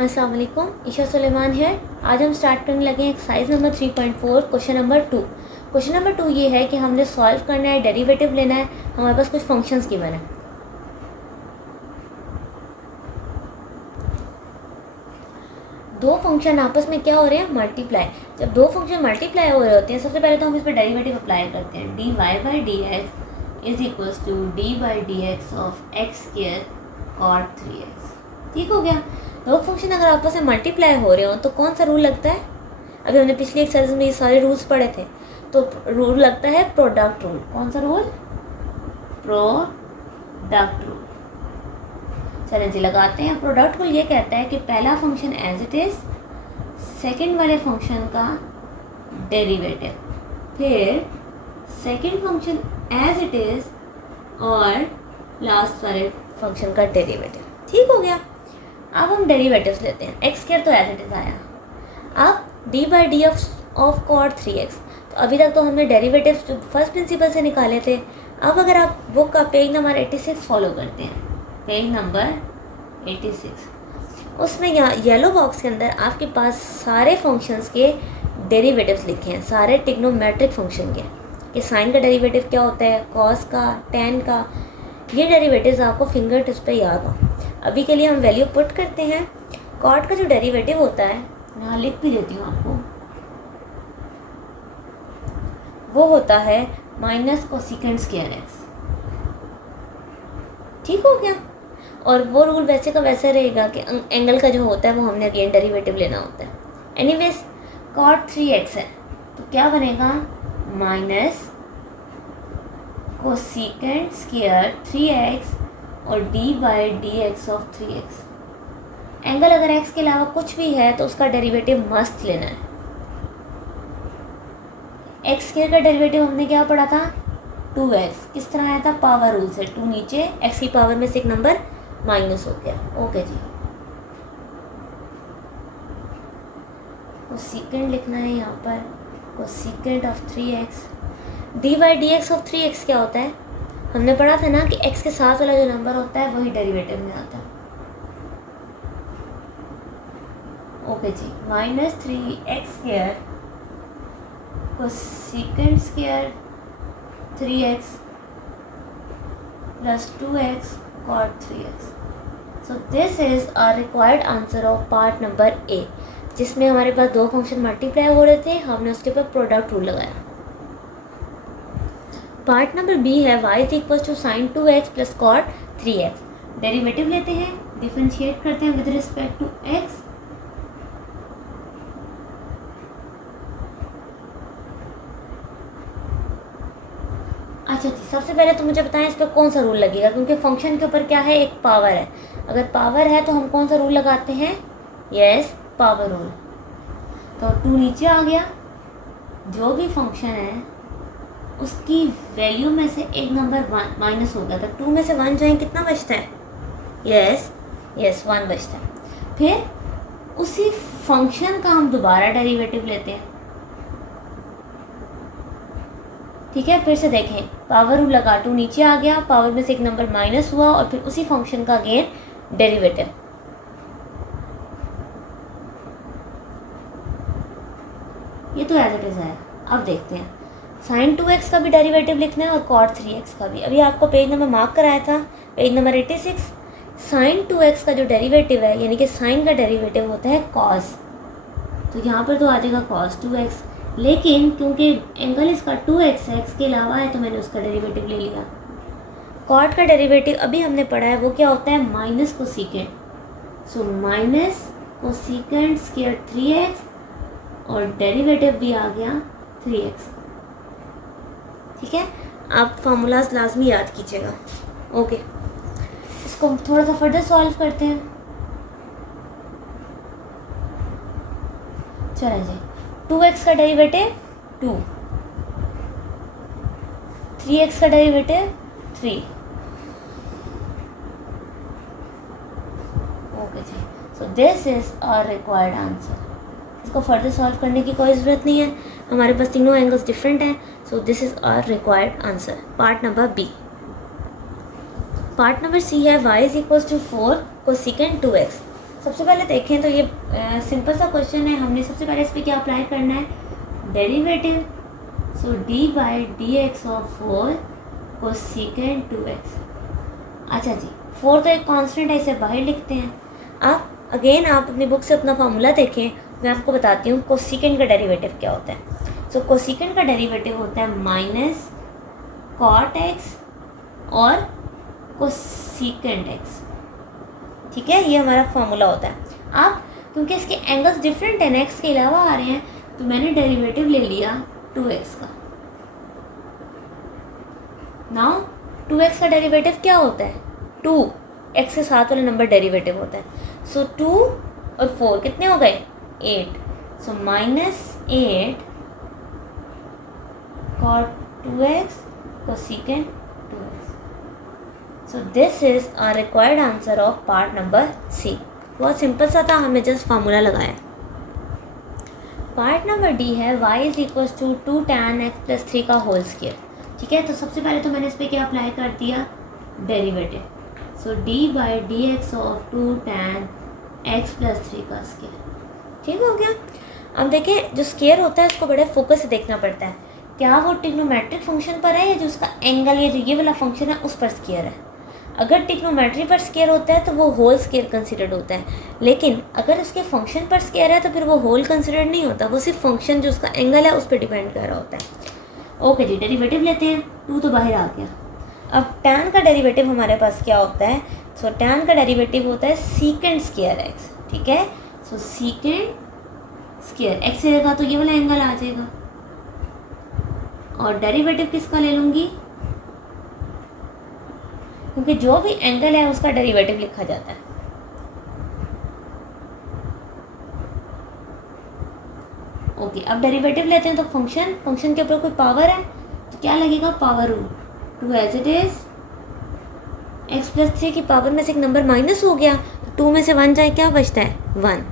अस्सलाम वालेकुम, ईशा सुलेमान है। आज हम स्टार्ट करने लगे हैं exercise number 3.4 question number 2। Question number 2 ये है कि हमने सॉल्व करना है, डेरिवेटिव लेना है। हमारे पास कुछ फंक्शंस गिवन है। दो फंक्शन आपस में क्या हो रहे हैं, मल्टीप्लाई। जब दो फंक्शन मल्टीप्लाई हो रहे होते हैं, सबसे पहले तो हम इस पर डेरिवेटिव अप्लाई करते हैं। D Y by D X is equals to D by D X of X square cot 3x। ठीक हो गया। दो फंक्शन अगर आपस में मल्टीप्लाई हो रहे हो तो कौन सा रूल लगता है? अभी हमने पिछली एक्सरसाइज में ये सारे रूल्स पढ़े थे। तो रूल लगता है प्रोडक्ट रूल। कौन सा रूल? Product rule. चलें जी लगाते हैं। प्रोडक्ट रूल ये कहता है कि पहला function as it is, second वाले फंक्शन का डेरिवेटिव, फिर second function as it is और लास्ट वाले फंक्शन का डेरिवेटिव। ठीक हो गया। अब हम डेरिवेटिव्स लेते हैं। एक्स स्क्वायर तो एज इट इज़ आया। अब D by D of cot 3x। तो अभी तक तो हमने डेरिवेटिव्स जो फर्स्ट प्रिंसिपल से निकाले थे। अब अगर आप बुक का पेज नंबर 86 फॉलो करते हैं, पेज नंबर 86, उसमें यहाँ येलो बॉक्स के अंदर आपके पास सारे फंक्शंस के डेरिवेटिव्स लिखे हैं, सारे ट्रिग्नोमेट्रिक फंक्शन के, कि साइन का डेरिवेटिव क्या होता है, कॉस का, टेन का। ये डेरिवेटिव्स आपको फिंगर टिप्स पे याद हो। अभी के लिए हम वैल्यू पुट करते हैं। कॉट का जो डेरिवेटिव होता है, यहाँ लिख भी देती हूँ आपको, वो होता है माइनस कोसेकेंट स्क्वायर एक्स। ठीक हो गया। और वो रूल वैसे का वैसा रहेगा कि एंगल का जो होता है वो हमने अगेन डेरिवेटिव लेना होता है। एनीवेज कॉट 3x है तो क्या बनेगा, माइनस कोसेकेंट स्क्वायर 3x और D by D X of 3x। Angle अगर x के अलावा कुछ भी है तो उसका डेरिवेटिव मस्ट लेना है। एक्स स्क्वायर का डेरिवेटिव हमने क्या पढ़ा था, 2x। किस तरह आया था, पावर रूल से। 2 नीचे, x की पावर में से एक नंबर माइनस हो गया। ओके जी। कोसेकेंट लिखना है यहाँ पर, cosecant of 3x। D by D X of 3x क्या होता है, हमने पढ़ा था ना कि x के साथ वाला जो नंबर होता है वही डेरिवेटिव में आता है। ओके जी। Minus 3x square cosecant square 3x plus 2x cot 3x। So this is our required answer of part number A, जिसमें हमारे पास दो फंक्शन मल्टीप्लाई हो रहे थे, हमने उसके ऊपर प्रोडक्ट रूल लगाया। पार्ट नंबर बी है y is equal to sine 2x plus cot 3x। Derivative लेते हैं, डिफरेंशिएट करते हैं विद रिस्पेक्ट टू x। अच्छा जी, सबसे पहले तो मुझे बताएं इस पर कौन सा रूल लगेगा, क्योंकि फंक्शन के ऊपर क्या है, एक पावर है। अगर पावर है तो हम कौन सा रूल लगाते हैं, यस, पावर रूल। तो 2 नीचे आ गया, जो भी फंक्शन है उसकी वैल्यू में से एक नंबर माइनस हो गया। तो 2 में से 1 जाए कितना बचता है, यस 1 बचता है। फिर उसी फंक्शन का हम दोबारा डेरिवेटिव लेते हैं। ठीक है, फिर से देखें, पावर रूल लगा, 2 नीचे आ गया, पावर में से एक नंबर माइनस हुआ और फिर उसी फंक्शन का अगेन डेरिवेटिव। ये तो एज इट इज है। अब देखते हैं, साइन 2x का भी डेरिवेटिव लिखना है और कॉट 3x का भी। अभी आपको पेज नंबर मार्क कराया था, पेज नंबर 86। साइन 2x का जो डेरिवेटिव है, यानी कि साइन का डेरिवेटिव होता है कॉस, तो यहाँ पर तो आ जाएगा कॉस 2x। लेकिन क्योंकि एंगल इसका 2x है, x के अलावा है, तो मैंने उसका डेरिवेटिव ले लिया। कॉट का डेरिवेटिव अभी हमने पढ़ा है, वो क्या होता है, minus cosecant. So minus cosecant square 3x और डेरिवेटिव भी आ गया 3x। ठीक है, आप फार्मूलाज लाजमी याद कीजिएगा। ओके, इसको थोड़ा सा फर्दर सॉल्व करते हैं। चलें जी, 2x का डेरिवेटिव 2, 3x का डेरिवेटिव 3। ओके जी, so this is our required answer. इसको फर्दर सॉल्व करने की कोई ज़रूरत नहीं है, हमारे पास तीनों एंगल्स डिफरेंट हैं। So this is our required answer, part number B. Part number C है y is equal to 4 cosecant 2x। सबसे पहले देखें तो ये सिंपल सा क्वेश्चन है, हमने सबसे पहले इस पर क्या अप्लाई करना है, derivative. So D by D X of 4 cosecant 2x। अच्छा जी, 4 तो एक कांस्टेंट है, इसे बाहर लिखते हैं। अब अगेन आप अपनी बुक से अपना फार्मूला देखें, मैं आपको बताती हूँ कोसेकेंट का डेरिवेटिव क्या होता है। सो कोसेकेंट का डेरिवेटिव होता है माइनस कॉट एक्स और कोसेकेंट एक्स। ठीक है, ये हमारा फार्मूला होता है। अब क्योंकि इसके एंगल्स डिफरेंट हैं, एक्स के अलावा आ रहे हैं, तो मैंने डेरिवेटिव ले लिया 2x का। नाउ 2x का डेरिवेटिव क्या होता है, 2 x के साथ वाला नंबर डेरिवेटिव होता है। सो 2 और 4 कितने हो गए, 8। So -8 cot 2x cosecant 2x। So this is our required answer of part number C. बहुत सिंपल सा था, हमें जस्ट फार्मूला लगाया। पार्ट नंबर डी है y is equal to 2 tan x plus 3 का होल स्क्वायर। ठीक है, तो सबसे पहले तो मैंने इस पर क्या अप्लाई कर दिया, derivative. So d by D X of 2 tan x plus 3 का स्क्वायर। ठीक हो गया। अब देखें, जो स्क्वायर होता है उसको बड़े फोकस से देखना पड़ता है, क्या वो ट्रिग्नोमेट्रिक फंक्शन पर है या जो उसका एंगल या जो ये वाला फंक्शन है उस पर स्क्वायर है। अगर ट्रिग्नोमेट्री पर स्क्वायर होता है तो वो होल स्क्वायर कंसिडर्ड होता है, लेकिन अगर उसके फंक्शन पर स्क्वायर है तो फिर वो होल कंसिडर्ड नहीं होता, वो सिर्फ फंक्शन जो उसका एंगल है उस पर डिपेंड कर रहा होता है। ओके जी, डेरिवेटिव लेते हैं। 2 तो बाहर आ गया। अब tan का डेरिवेटिव हमारे पास क्या होता है, सो tan का डेरिवेटिव होता है सीकेंट स्क्वायर एक्स। ठीक है, सो सीकेंट स्क्वायर एक्स रहेगा तो ये वाला एंगल आ जाएगा, और डेरिवेटिव किसका ले लूँगी, क्योंकि जो भी एंगल है उसका डेरिवेटिव लिखा जाता है। ओके, अब डेरिवेटिव लेते हैं तो फंक्शन के ऊपर कोई पावर है तो क्या लगेगा, power rule. 2 as it is, X plus 3 की पावर में से एक नंबर माइनस हो गया तो 2 में से 1 जाए, क्या बचता है, 1।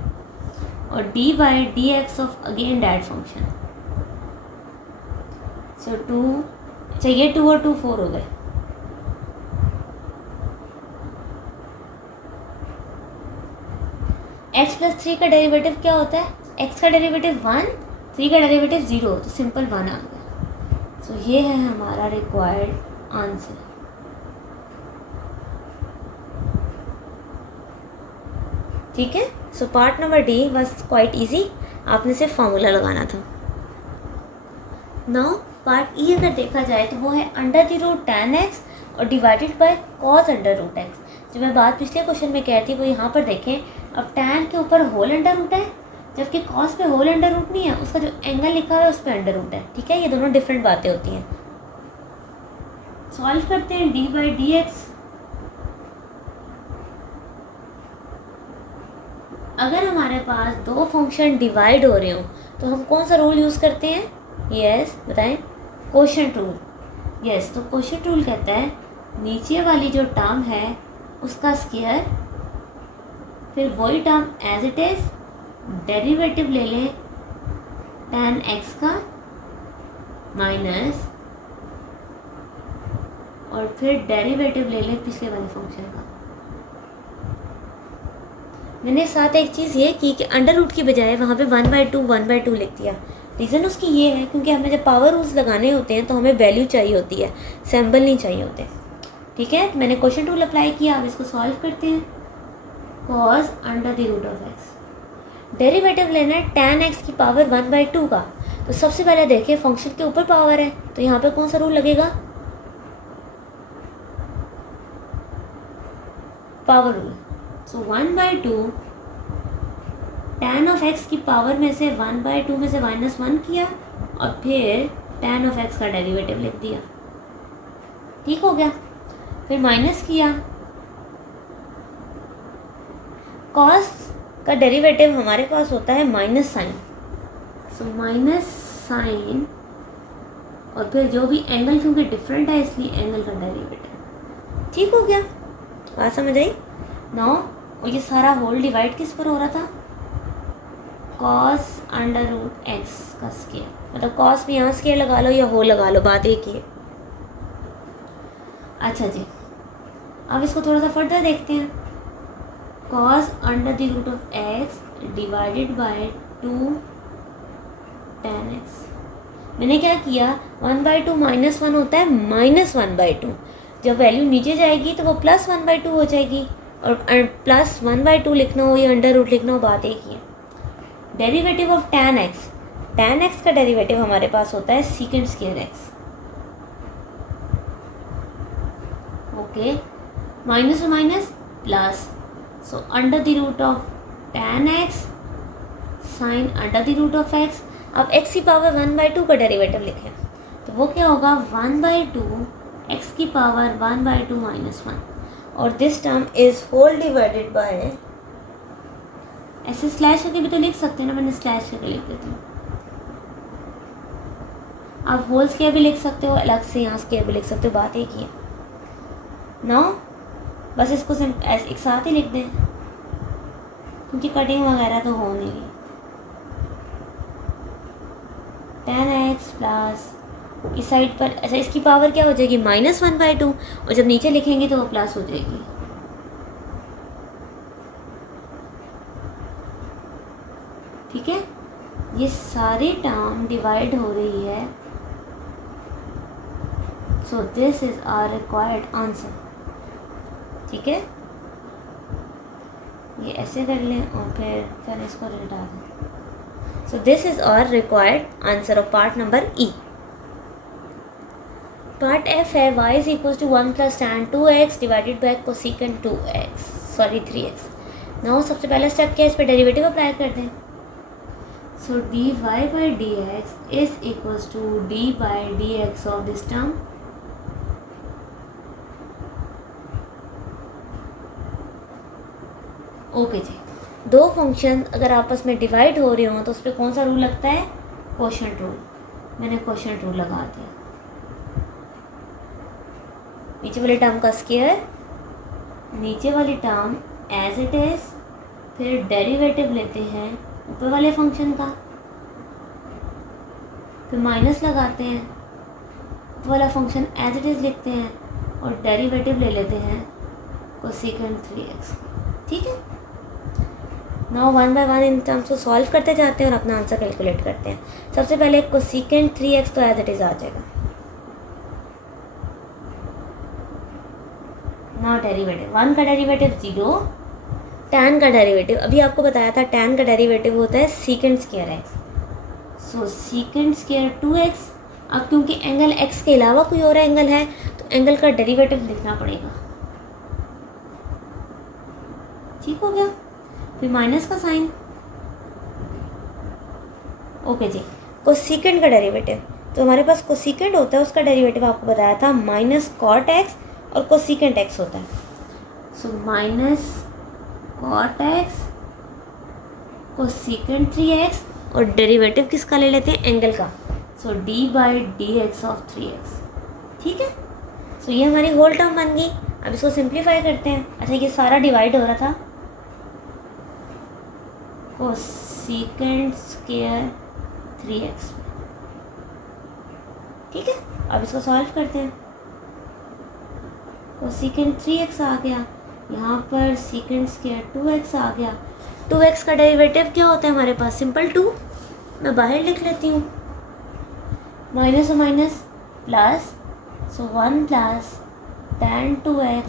और d by D X of again that function. So 2, चाहिए 2 और 2 4 हो गए। x प्लस 3 का डेरिवेटिव क्या होता है, x का डेरिवेटिव 1, 3 का डेरिवेटिव 0, तो सिंपल 1 आ गया। सो ये है हमारा रिक्वायर्ड आंसर। ठीक है, so part number D was quite easy, आपने सिर्फ फार्मूला लगाना था। नाउ पार्ट ई अगर देखा जाए तो वो है under the root tan x और divided by cos under root x। जो मैं बात पिछले क्वेश्चन में कह रही थी वो यहाँ पर देखें, अब tan के ऊपर होल अंडर रूट है, जबकि cos पे होल अंडर रूट नहीं है, उसका जो एंगल लिखा हुआ है उस पर अंडर रूट है। ठीक है, ये दोनों डिफरेंट बातें होती हैं। सॉल्व करते हैं, d बाई डी एक्स। अगर हमारे पास दो फंक्शन डिवाइड हो रहे हो तो हम कौन सा रूल यूज़ करते हैं, यस बताएं, कोशेंट रूल। यस, तो कोशेंट रूल कहता है नीचे वाली जो टर्म है उसका स्क्वायर, फिर वही term as it is, derivative ले लें tan x का माइनस, और फिर डेरिवेटिव ले लें पिछले वाले फंक्शन का। मैंने साथ एक चीज़ ये की कि अंडर रूट की बजाय वहाँ पे 1/2 लिख दिया। रीज़न उसकी ये है क्योंकि हमें जब पावर रूल्स लगाने होते हैं तो हमें वैल्यू चाहिए होती है, सिंबल नहीं चाहिए होते। ठीक है, तो मैंने क्वेश्चन टूल अप्लाई किया। अब इसको सॉल्व करते हैं। cos under the root of x, derivative लेना है tan x की पावर 1/2 का। तो सबसे पहले देखिए फंक्शन के ऊपर पावर है तो यहाँ पे कौन सा रूल लगेगा, power rule. So 1/2 tan of x की पावर में से 1/2 में से -1 किया और फिर tan ऑफ x का डेरिवेटिव लिख दिया। ठीक हो गया, फिर माइनस किया। cos का डेरिवेटिव हमारे पास होता है minus sine, so minus sine, और फिर जो भी एंगल क्योंकि डिफरेंट है इसलिए एंगल का डेरिवेटिव। ठीक हो गया, बात समझ आई। नाउ और ये सारा होल डिवाइड किस पर हो रहा था, cos अंडर रूट x का स्क्वायर, मतलब cos में यहाँ स्क्वायर लगा लो या होल लगा लो, बात एक ही है। अच्छा जी, अब इसको थोड़ा सा फर्दर देखते हैं। cos under the root of x divided by 2 tan x। मैंने क्या किया, 1/2 -1 होता है -1/2। जब वैल्यू नीचे जाएगी तो वो +1/2 हो जाएगी, और +1/2 लिखना हो या अंडर रूट लिखना हो, बात एक ही है। डेरिवेटिव ऑफ tan x का डेरिवेटिव हमारे पास होता है secant square x। Okay, minus और minus plus, so under the root of tan x sign under the root of x। अब x की पावर 1/2 का डेरिवेटिव लिखें तो वो क्या होगा, 1/2 x की पावर 1/2 -1, और this term is whole divided by, ऐसे स्लैश करके भी तो लिख सकते हैं ना, मैंने स्लैश करके लिख देती हूँ। आप होल स्क्वायर भी लिख सकते हो, अलग से यहाँ स्क्वायर भी लिख सकते हो, बात एक ही है ना। बस इसको एक साथ ही लिख दें क्योंकि कटिंग वगैरह तो हो नहीं रही। tan x प्लस इस साइड पर, अच्छा इसकी पावर क्या हो जाएगी, -1/2, और जब नीचे लिखेंगे तो वो प्लस हो जाएगी। ठीक है, ये सारी टर्म डिवाइड हो रही है, so this is our required answer. ठीक है, ये ऐसे कर लें और फिर इसको हटा दें। So this is our required answer of part number E. Part F है y is equal to 1 + tan 2x divided by cosecant 3x। Now सबसे पहला स्टेप क्या है, इस पर डेरिवेटिव अप्लाई कर दें। So dy/dx is equal to d/dx of this term. Okay जी, दो फंक्शन अगर आपस में डिवाइड हो रहे हों तो उस पर कौन सा रूल लगता है, कोशेंट रूल। मैंने कोशेंट रूल लगा दिया। नीचे वाली टर्म का स्क्वायर, नीचे वाली टर्म एज इट इज, फिर डेरिवेटिव लेते हैं ऊपर वाले फंक्शन का, फिर माइनस लगाते हैं, ऊपर वाला फंक्शन एज इट इज लिखते हैं और डेरिवेटिव ले लेते हैं कोसेकेंट 3x। ठीक है, नाउ 1 बाय 1 इन टर्म्स को सॉल्व करते जाते हैं और अपना आंसर कैलकुलेट करते हैं। सबसे पहले कोसेकेंट 3x तो एज इट इज आ जाएगा। नाउ डेरिवेटिव, 1 का डेरिवेटिव 0, tan का डेरिवेटिव अभी आपको बताया था, tan का डेरिवेटिव होता है सीकेंड स्क्वायर x। सो सीकेंड स्क्वायर 2x। अब क्योंकि एंगल x के अलावा कोई और एंगल है तो एंगल का डेरिवेटिव लिखना पड़ेगा। ठीक हो गया, फिर माइनस का साइन। ओके जी, कोसेकेंट का डेरिवेटिव, तो हमारे पास कोसेकेंट होता है, उसका डेरिवेटिव आपको बताया था -cot x, और कोसेकेंट x होता है। सो -cot x कोसेकेंट 3x, और डेरिवेटिव किसका ले लेते हैं, एंगल का। सो d/dx ऑफ 3x। ठीक है, सो ये हमारी होल टर्म बन गई। अब इसको सिंप्लीफाई करते हैं। अच्छा, ये सारा डिवाइड हो रहा था कोसेकेंट स्क्वायर 3x। ठीक है, अब इसको सॉल्व करते हैं। कोसेकेंट 3x आ गया, यहाँ पर सेकेंड स्क्वायर 2x आ गया। 2x का डेरिवेटिव क्या होता है हमारे पास, सिंपल 2। मैं बाहर लिख लेती हूँ, माइनस और minus plus, so 1 + tan 2x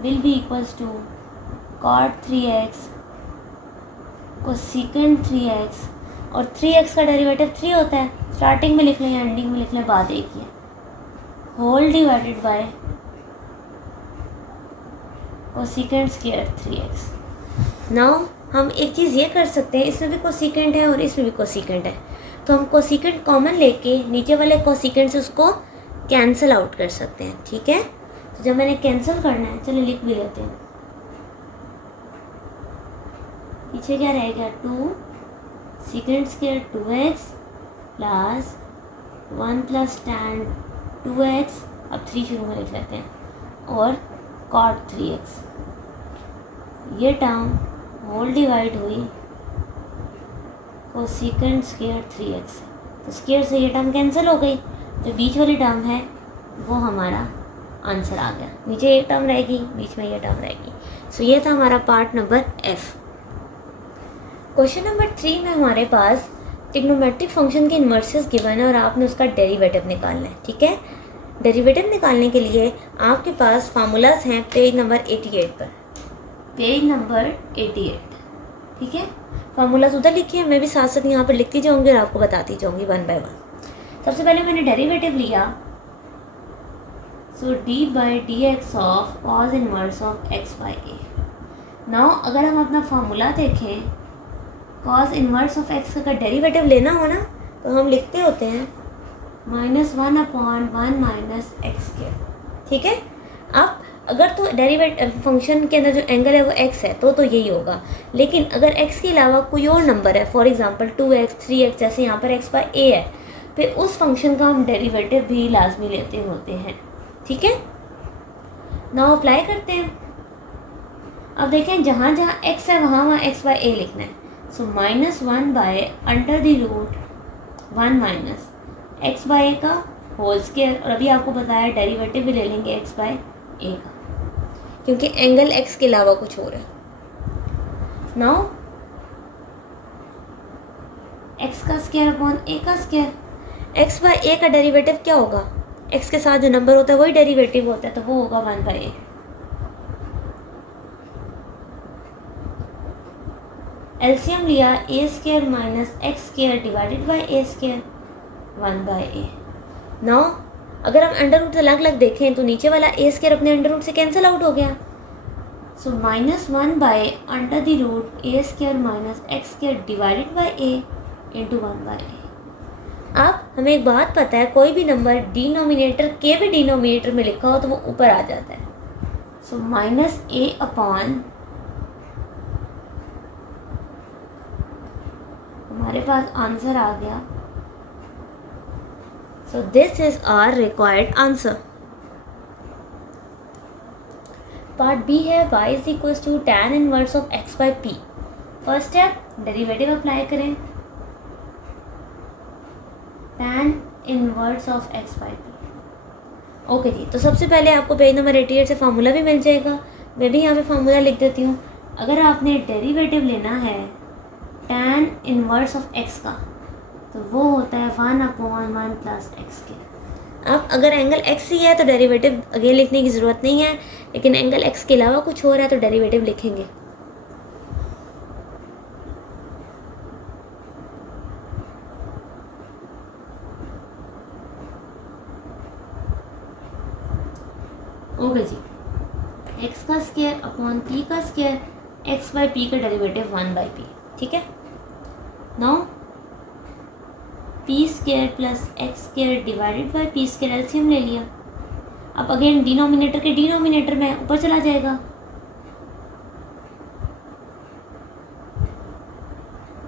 will be equals to cot 3x cosecant 3x, और 3x का डेरिवेटिव 3 होता है। स्टार्टिंग में लिख लें या एंडिंग में लिख लें, बात एक ही है, whole divided by cosecant square 3x। Now हम एक चीज़ ये कर सकते हैं, इसमें भी कोसेकेंट है और इसमें भी कोसेकेंट है, तो हम कोसेकेंट कॉमन लेके नीचे वाले कोसेकेंट से उसको कैंसिल आउट कर सकते हैं। ठीक है, तो जब मैंने कैंसिल करना है, चलो लिख भी लेते हैं। पीछे क्या रहेगा, 2 second square 2x plus 1 + tan 2x, अब 3 शुरू में लिख लेते हैं, और cot 3x। ये टर्म होल डिवाइड हुई कोसेकेंट स्क्वायर 3x, तो स्क्वायर से ये टर्म कैंसिल हो गई। जो बीच वाली टर्म है वो हमारा आंसर आ गया। नीचे एक टर्म रहेगी, बीच में ये टर्म रहेगी। सो ये था हमारा part number F. Question number 3 में हमारे पास ट्रिग्नोमेट्रिक फंक्शन के इन्वर्सेस गिवन है और आपने उसका डेरिवेटिव निकालना है। ठीक है, डेरिवेटिव निकालने के लिए आपके पास फार्मूलाज हैं पेज नंबर 88 पर, पेज नंबर 88। ठीक है, फार्मूलाज उधर लिखी है, मैं भी साथ साथ यहाँ पर लिखती जाऊँगी और आपको बताती जाऊँगी वन बाय वन। सबसे पहले मैंने डेरिवेटिव लिया, so D by D X of cos inverse of X by A. Now अगर हम अपना फार्मूला देखें, कॉज इनवर्स ऑफ एक्स का डेरिवेटिव लेना हो ना तो हम लिखते होते हैं -1/1 माइनस एक्स स्क्वायर। ठीक है, अब अगर तो डेरिवेटिव फंक्शन के अंदर जो एंगल है वो x है तो यही होगा, लेकिन अगर x के अलावा कोई और नंबर है, फॉर एग्जांपल 2x 3x, जैसे यहाँ पर x बाय a है, फिर उस फंक्शन का हम डेरिवेटिव भी लाजमी लेते होते हैं। ठीक है, नाउ अप्लाई करते हैं। अब देखें जहाँ जहाँ x है वहाँ x बाय a लिखना है। सो -1/√1 माइनस एक्स बाय ए का होल स्क्वायर, और अभी आपको बताया डेरिवेटिव भी ले लेंगे x बाय ए का, क्योंकि एंगल x के अलावा कुछ और है। नाउ x का स्क्वायर अपॉन a का स्क्वायर, x बाय a का डेरिवेटिव क्या होगा, x के साथ जो नंबर होता है वही डेरिवेटिव होता है, तो वो होगा 1/a। एलसीएम लिया a square minus x square divided by a square 1/a। Now अगर हम अंडर रूट अलग अलग देखें तो नीचे वाला a स्क्वायर अपने अंडर रूट से कैंसिल आउट हो गया। सो -1/√a square minus x square divided by a into 1/a। अब हमें एक बात पता है, कोई भी नंबर डिनोमिनेटर के भी डिनोमिनेटर में लिखा हो तो वो ऊपर आ जाता है। सो -a अपॉन, हमारे पास आंसर आ गया। So this is our required answer. Part B है y is equals to tan inverse of x by p। First step derivative apply करें, tan inverse of x by p। Okay जी, तो सबसे पहले आपको page number 88 से formula भी मिल जाएगा। मैं भी यहाँ पे फार्मूला लिख देती हूँ। अगर आपने डेरिवेटिव लेना है tan इनवर्स ऑफ x का तो वो होता है 1/1 प्लस एक्स के। अब अगर एंगल x ही है तो डेरिवेटिव अगेन लिखने की ज़रूरत नहीं है, लेकिन एंगल x के अलावा कुछ हो रहा है तो डेरिवेटिव लिखेंगे। ओके जी, x का स्क्वायर अपॉन p का स्क्वायर, x बाई p का डेरिवेटिव 1/p। ठीक है, now P square plus x square divided by P square, LCM ले लिया। अब अगेन डिनोमिनेटर के डिनोमिनेटर में ऊपर चला जाएगा,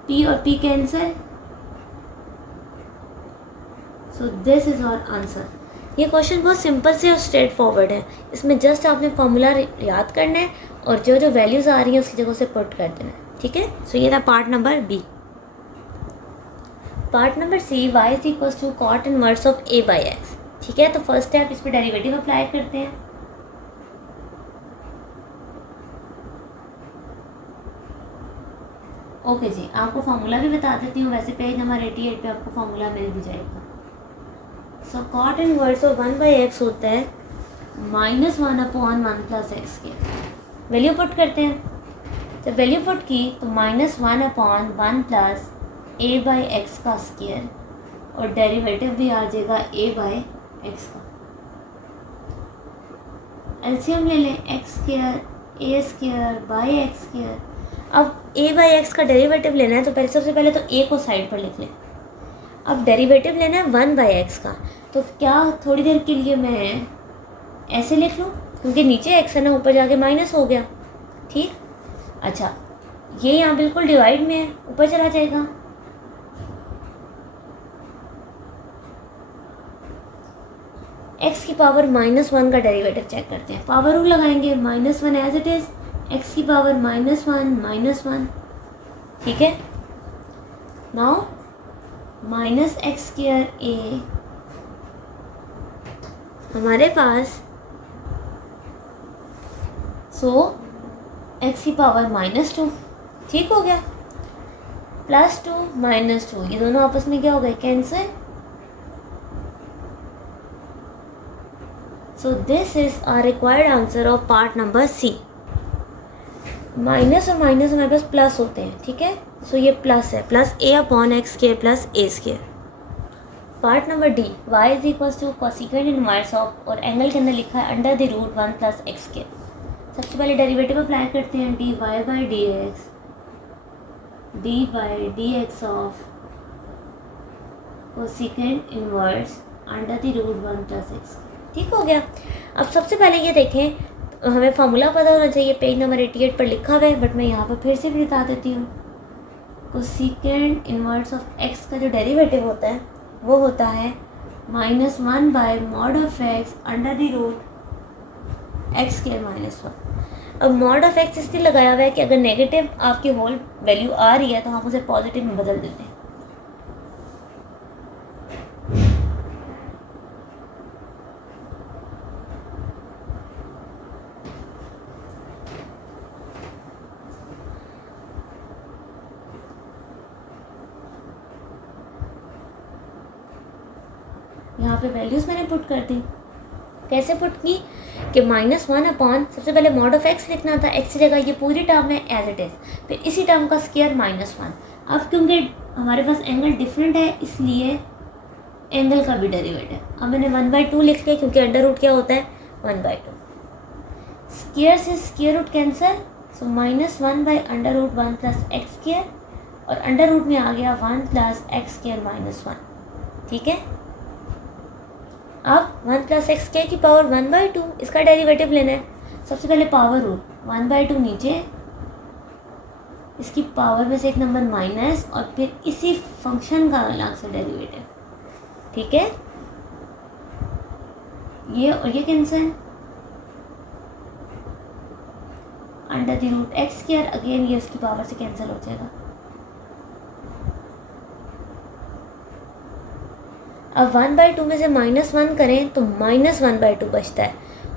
पी और P cancel. So this is our answer. ये क्वेश्चन बहुत सिंपल से और स्ट्रेट फॉरवर्ड है। इसमें जस्ट आपने फॉर्मूला याद करना है और जो जो वैल्यूज़ आ रही हैं उसकी जगह से पुट कर देना है। ठीक है, सो ये था part number B. Part number C, y is equals to cot inverse of a by X. ठीक है, तो फर्स्ट स्टेप इस पर डेरिवेटिव अप्लाई करते हैं। ओके जी, आपको फार्मूला भी बता देती हूँ, वैसे पेज नंबर 88 पे आपको फार्मूला मिल भी जाएगा। सो कॉट इनवर्स ऑफ 1/x होता है -1/1 प्लस एक्स के। वैल्यू पुट करते हैं, तो वैल्यू पुट की तो -1/1 प्लस a बाई एक्स का स्क्वायर, और डेरिवेटिव भी आ जाएगा a बाई एक्स का। एलसीएम ले लें, x square a square by x square. अब a बाई एक्स का डेरिवेटिव लेना है तो पहले सबसे पहले तो a को साइड पर लिख लें। अब डेरिवेटिव लेना है 1/x का, तो क्या थोड़ी देर के लिए मैं ऐसे लिख लूँ, क्योंकि नीचे x है ना, ऊपर जाके माइनस हो गया। ठीक, अच्छा ये यहाँ बिल्कुल डिवाइड में है, ऊपर चला जाएगा। x की पावर -1 का डेरिवेटिव चेक करते हैं। पावर रूल लगाएंगे, -1 एज इट इज़, x की पावर -1। ठीक है, नाउ -x स्क्वायर a, हमारे पास सो एक्स की पावर -2, ठीक हो गया। +2 -2 ये दोनों आपस में क्या हो गए, cancel. So this is our required answer of part number C. Minus और माइनस हमारे पास प्लस होते हैं, ठीक है। सो ये प्लस है, +a/x² + a²। Part number D, y is equal to cosecant inverse of, और एंगल के अंदर लिखा है √1 + x²। सबसे पहले डेरिवेटिव अप्लाई करते हैं, dy/dx dy/dx of cosecant inverse √1 + x। ठीक हो गया। अब सबसे पहले ये देखें, हमें फार्मूला पता होना चाहिए, पेज नंबर 88 पर लिखा हुआ है, बट मैं यहाँ पर फिर से भी बता देती हूँ। कोसिकेंड इनवर्स ऑफ x का जो डेरिवेटिव होता है वो होता है -1/mod of x √x² -1। अब mod of x इसलिए लगाया हुआ है कि अगर नेगेटिव आपकी होल वैल्यू आ रही है तो हम उसे पॉजिटिव में बदल देते हैं। यहाँ पे वैल्यूज़ मैंने पुट कर दी। कैसे पुट की कि -1 सबसे पहले mod of x लिखना था, x की जगह ये पूरी टर्म है एज इट इज़, फिर इसी टर्म का स्क्वायर -1। अब क्योंकि हमारे पास एंगल डिफरेंट है इसलिए एंगल का भी डेरिवेटिव, अब मैंने 1/2 लिख लिया क्योंकि अंडर रूट क्या होता है 1/2। स्क्वायर से स्क्वायर रूट कैंसिल, सो -1/√1 + x², और अंडर रूट में आ गया 1 + x² -1, ठीक है। अब 1 + x² की पावर 1/2, इसका डेरिवेटिव लेना है। सबसे पहले पावर रूट 1/2 नीचे, इसकी पावर में से एक नंबर माइनस, और फिर इसी फंक्शन का अलग से डेरिवेटिव, ठीक है। ये और ये कैंसिल, √x², अगेन ये उसकी पावर से कैंसिल हो जाएगा। अब 1/2 में से -1 करें तो -1/2 बचता है,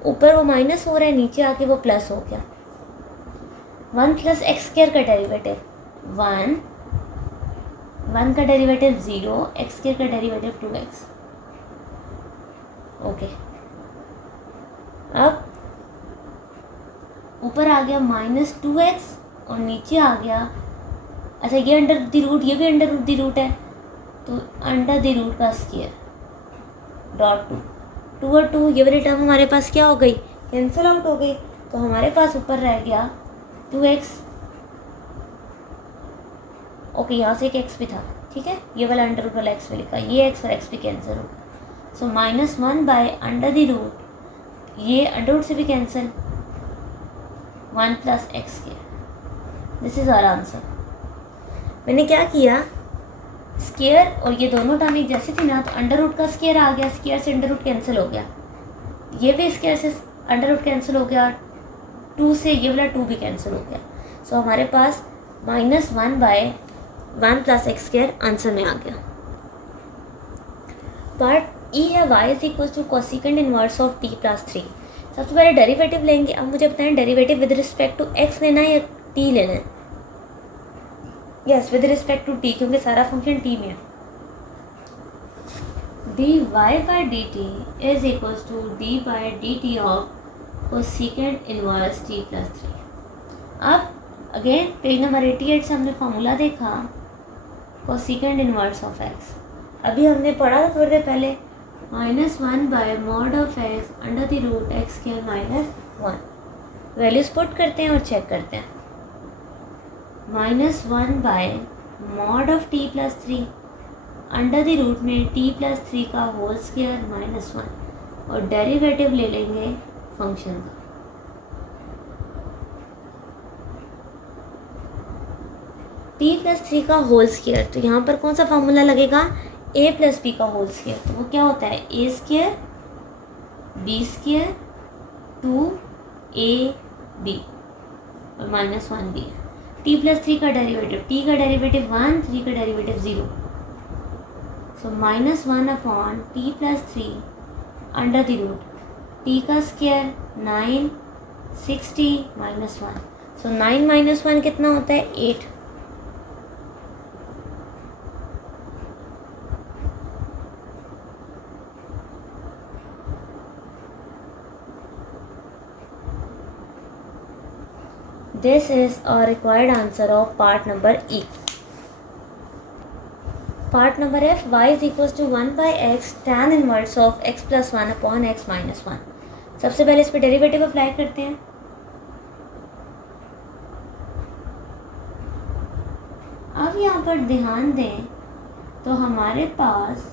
ऊपर वो माइनस हो रहा है, नीचे आके वो प्लस हो गया। 1 + x² का डेरिवेटिव 1 का डेरिवेटिव 0, x² का डेरिवेटिव 2x। ओके, अब ऊपर आ गया -2x और नीचे आ गया, अच्छा ये अंडर द रूट, ये भी अंडर द रूट है, तो अंडर द रूट का स्क्वायर .2 और 2 ये वाली टर्म हमारे पास क्या हो गई, कैंसिल आउट हो गई। तो हमारे पास ऊपर रह गया 2x। ओके, यहाँ से एक x भी था, ठीक है, ये वाला अंडर रूट वाला x भी लिखा, ये x और x भी कैंसिल हो गया। सो -1/√, ये अंडर रूट से भी cancel, 1 + x²। This is our answer. मैंने क्या किया, स्क्वायर और ये दोनों टर्म एक जैसी थी ना, तो अंडर रूट का स्क्वायर आ गया, स्क्वायर से अंडर रूट कैंसिल हो गया, ये भी स्क्वायर से अंडर रूट कैंसिल हो गया, 2 से ये वाला 2 भी कैंसिल हो गया। सो हमारे पास -1/1 + x² आंसर में आ गया। पार्ट ई है, y is equal to cosecant inverse of t + 3। सबसे पहले डेरिवेटिव लेंगे। अब मुझे बताएं derivative with respect to x लेना है या t लेना है। Yes, with respect to t, क्योंकि सारा फंक्शन t में है। dy/dt is equal to d/dt of cosecant inverse t + 3। अब अगेन पेज नंबर 88 से हमने फार्मूला देखा कोसिकेंड इनवर्स ऑफ x। अभी हमने पढ़ा था थोड़ी देर पहले -1/mod of x √x² -1। Values put करते हैं और चेक करते हैं। -1/mod of t + 3 under the root में t + 3 का होल स्क्वायर -1, और डेरिवेटिव ले लेंगे फंक्शन का। t + 3 का होल स्क्वायर, तो यहाँ पर कौन सा फॉर्मूला लगेगा, a + b का होल स्क्वायर। तो वो क्या होता है, a² b² 2ab और -1 भी है। t + 3 का डेरिवेटिव, t का डेरिवेटिव 1, 3 का derivative 0। So -1/t + 3 under the root t का स्क्वायर 9 60 माइनस 1, सो 9 माइनस 1 कितना होता है 8। This is a required answer of part number E. Part number F, y is equals to 1 by x tan inverse of x plus 1 upon x minus 1. सबसे पहले इस पर derivative apply करते हैं। अब यहाँ पर ध्यान दें तो हमारे पास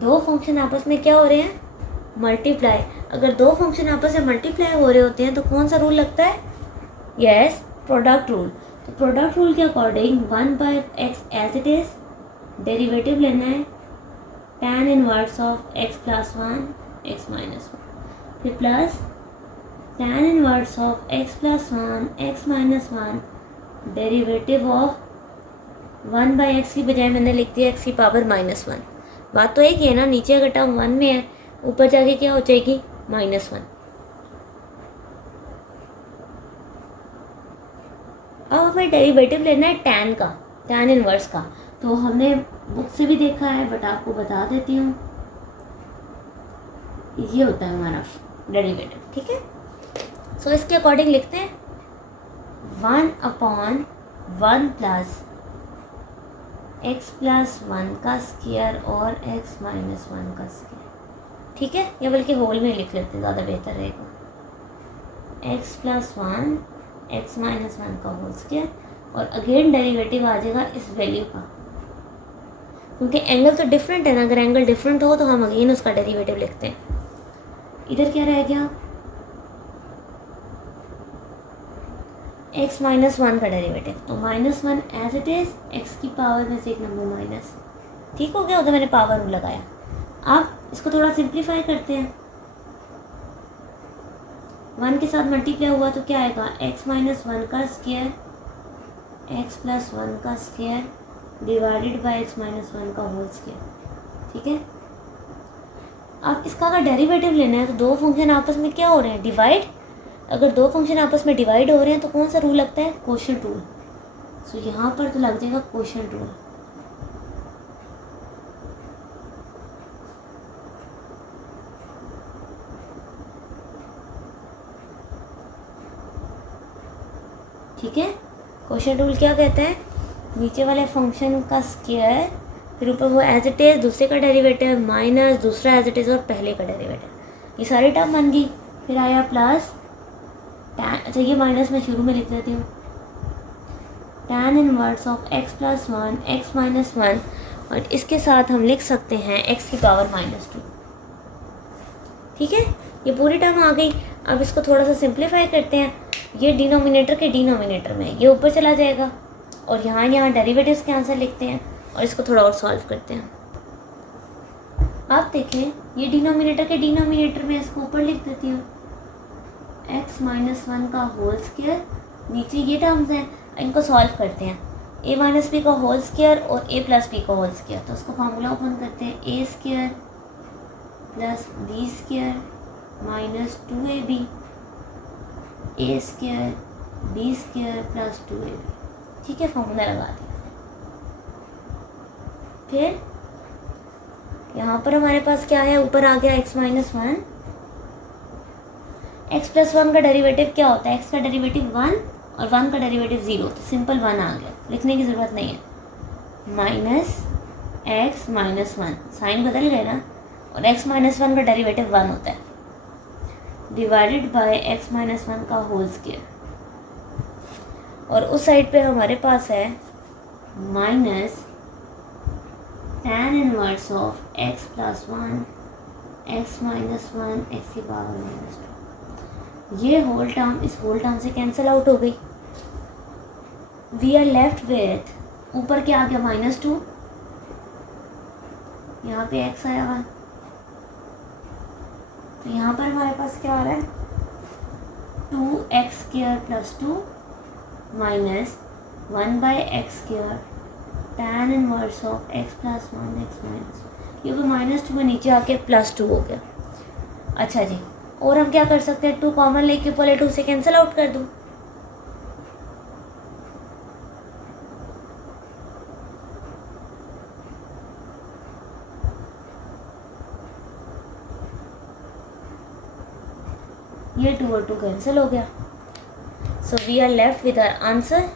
दो फंक्शन आपस में क्या हो रहे हैं, मल्टीप्लाई। अगर दो फंक्शन आपस में मल्टीप्लाई हो रहे होते हैं तो कौन सा रूल लगता है, यस, प्रोडक्ट रूल। तो प्रोडक्ट रूल के according 1 by X as it is, derivative लेना है tan inverse of x plus 1 x minus 1, फिर plus tan inverse of x plus 1 x minus 1, derivative of 1 by X की बजाय मैंने लिख दिया x की पावर -1। बात तो एक ही है ना, नीचे अगर टर्म 1 में है, ऊपर जाके क्या हो जाएगी -1। अब हमें डेरिवेटिव लेना है tan का, tan इनवर्स का। तो हमने बुक से भी देखा है बट आपको बता देती हूँ, ये होता है हमारा डेरिवेटिव, ठीक है। सो इसके अकॉर्डिंग लिखते हैं 1/1 प्लस x प्लस 1 का स्क्वायर और x माइनस 1 का स्क्वायर, ठीक है। या बल्कि होल में लिख लेते हैं, ज़्यादा बेहतर रहेगा। x प्लस 1 x माइनस 1 का होल स्क्वायर, और अगेन डेरिवेटिव आ जाएगा इस वैल्यू का, क्योंकि एंगल तो डिफरेंट है ना। अगर एंगल डिफरेंट हो तो हम अगेन उसका डेरिवेटिव लिखते हैं। इधर क्या रह गया, x माइनस 1 का डेरिवेटिव, तो -1 एज इट इज, x की पावर में से एक नंबर माइनस, ठीक हो गया। उधर मैंने पावर रूल लगाया। अब इसको थोड़ा सिंप्लीफाई करते हैं। 1 के साथ मल्टीप्लाई हुआ तो क्या आएगा, x माइनस 1 का स्क्वायर x प्लस 1 का square divided by x minus 1 का होल स्क्वायर, ठीक है। अब इसका अगर डेरिवेटिव लेना है तो दो फंक्शन आपस में क्या हो रहे हैं, डिवाइड। अगर दो फंक्शन आपस में डिवाइड हो रहे हैं तो कौन सा रूल लगता है, कोशेंट रूल। सो यहाँ पर तो लग जाएगा कोशेंट रूल। ठीक है, कोशेंट रूल क्या कहता है, नीचे वाले फंक्शन का स्क्वायर, फिर ऊपर वो एज इट इज, दूसरे का डेरिवेटिव माइनस दूसरा एज इट इज और पहले का डेरिवेटिव, ये सारी टर्म बन गई। फिर आया प्लस टैन, अच्छा ये माइनस मैं शुरू में लिख देती हूँ, tan inverse of x plus 1 x minus 1, और इसके साथ हम लिख सकते हैं x की पावर -2, ठीक है। ये पूरी टर्म आ गई। अब इसको थोड़ा सा सिंप्लीफाई करते हैं। ये डिनोमिनेटर के डिनोमिनेटर में ये ऊपर चला जाएगा, और यहाँ डेरिवेटिव्स के आंसर लिखते हैं और इसको थोड़ा और सॉल्व करते हैं। आप देखें, ये डिनोमिनेटर के डिनोमिनेटर में इसको ऊपर लिख देती हूँ, x माइनस 1 का होल स्क्वायर, नीचे ये टर्म्स हैं, इनको सॉल्व करते हैं। a माइनस बी का होल स्क्वायर और a प्लस बी का होल स्क्वायर, तो उसको फार्मूला ओपन करते हैं, a square plus B square minus 2ab, a square B square plus 2ab, ठीक है। फार्मूला लगा दिया। फिर यहाँ पर हमारे पास क्या है, ऊपर आ गया x माइनस 1, x प्लस 1 का डेरिवेटिव क्या होता है, x का डेरिवेटिव 1 और 1 का डेरिवेटिव 0, तो सिंपल 1 आ गया, लिखने की ज़रूरत नहीं है। माइनस x माइनस 1, साइन बदल गए ना, और x माइनस 1 का डेरिवेटिव 1 होता है, डिवाइडेड बाय x माइनस 1 का होल स्क्वायर, और उस साइड पे हमारे पास है minus tan inverse of x plus 1 x minus 1 x की पावर -2। ये होल टर्म इस होल टर्म से कैंसिल आउट हो गई। वी आर लेफ्ट विथ, ऊपर क्या आ गया -2, यहाँ पे x आया हुआ, तो यहाँ पर हमारे पास क्या आ रहा है, 2x square plus 2 minus 1 by x square tan inverse of x plus 1 x minus, ये ऊपर -2 में नीचे आके +2 हो गया। अच्छा जी, और हम क्या कर सकते हैं, 2 कॉमन लेके पहले 2 से कैंसिल आउट कर दूँ। ये 2 और 2 कैंसिल हो गया। So we are left with our answer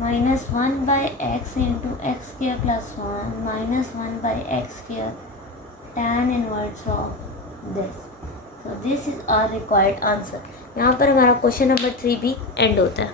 -1/x into x square plus 1 -1/x square tan inverse of this. So this is our required answer. यहाँ पर हमारा क्वेश्चन नंबर 3 भी एंड होता है।